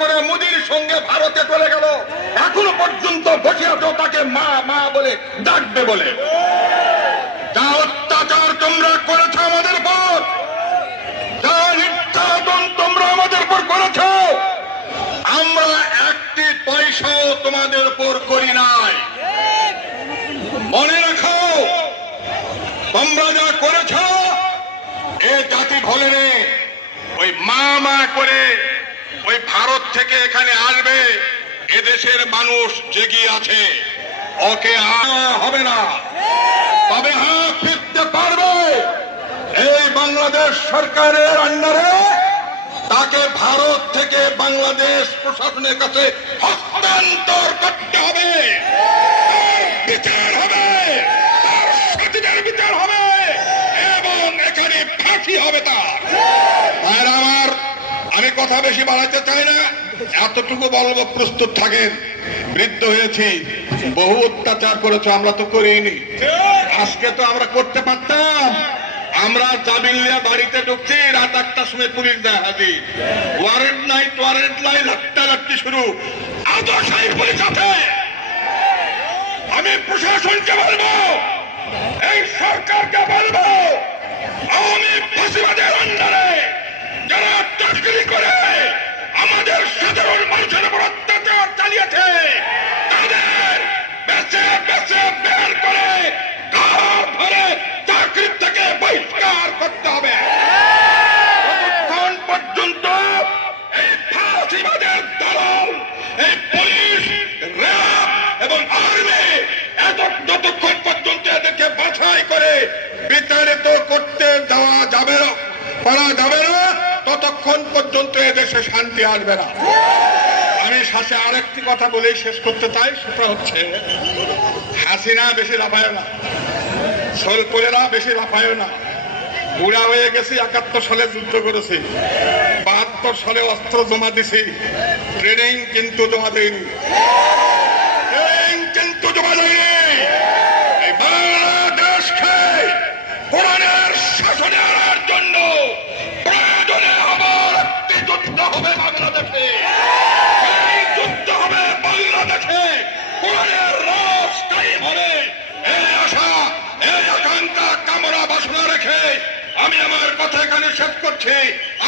করে মোদির সঙ্গে ভারতে চলে গেল, এখনো পর্যন্ত বসে আছো তাকে মা মা বলে ডাকবে বলে। যা অত্যাচার তোমরা করেছো আমাদের উপর, যা নির্যাতন তোমরা আমাদের উপর করেছো, আমরা একটি পয়সাও তোমাদের উপর করি নাই। মনে রাখো, তোমরা যা করেছো এ জাতি ভোলেনি। ওই মা মা করে ওই ভারত থেকে এখানে আসবে, এদেশের মানুষ জেগে আছে, ওকে হবে না। তবে হ্যাঁ, ফিরতে পারবে এই বাংলাদেশ সরকারের আন্ডারে। তাকে ভারত থেকে বাংলাদেশ প্রশাসনের কাছে হস্তান্তর করতে হবে, বিচার হবে, তার সতীনের বিচার হবে এবং এখানে ফাঁসি হবে তার। আর আমার, আমি কথা বেশি বাড়াতে চাই না, এতটুকু বলবো, প্রস্তুত থাকেন। বৃদ্ধ হয়েছি, বহু অত্যাচার করেছে, আমরা তো করিনি। আজকে তো আমরা করতে পারতাম। আমরা জামিলিয়া বাড়িতে ঢুকছি, রাত 8টার সময় পুলিশ দেয় হাজির, ওয়ারেন্ট নাই, ওয়ারেন্ট নাই, লাট্টালাট্টি শুরু। আজও সেই পুলিশ আছে। আমি প্রশাসনকে বলবো, এই সরকারকে বলবো, আমি ফাঁসিবাদের আন্ডারে যারা চাকরি করে আমাদের সাধারণ মানুষের উপর অত্যাচার চালিয়েছে, তাদের বেছে বেছে বের করে ঘর ধরে চাকরি থেকে বহিষ্কার করতে হবে। ততক্ষণ পর্যন্ত এই ফাঁসিবাদের দালাল, এই পুলিশ, র্যাব এবং আর্মি যতক্ষণ পর্যন্ত এদেরকে বাছাই করে বিতাড়িত করতে দেওয়া যাবে না, পারা যাবে না, ততক্ষণ পর্যন্ত এদেশে শান্তি আসবে না। আমি শেষে আরেকটি কথা বলেই শেষ করতে চাই, সেটা হচ্ছে হাসিনা বেশি লাফায় না, সোলপুরেরা বেশি লাফায় না। বুড়া হয়ে গেছি, 71 সালে যুদ্ধ করেছি, 72 সালে অস্ত্র জমা দিছি, ট্রেনিং কিন্তু জমা দেয়নি, ট্রেনিং কিন্তু জমা দেয়নি। এই বাংলাদেশকে কোরআনের শাসনে আনার জন্য প্রয়োজনে আবার একটি যুদ্ধ হবে বাংলাদেশে। এই যুদ্ধ হবে বাংলাদেশে, কোরআনের রাজ কায়েম হবে। এই আশা, এই আকাঙ্ক্ষা, কামনা বাসনা রেখে আমি আমার কথা এখানে শেষ করছি।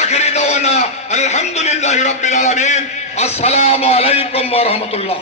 আখিরি দাওয়ানা আলহামদুলিল্লাহি রাব্বিল আলামিন। আসসালামু আলাইকুম ওয়া রাহমাতুল্লাহ।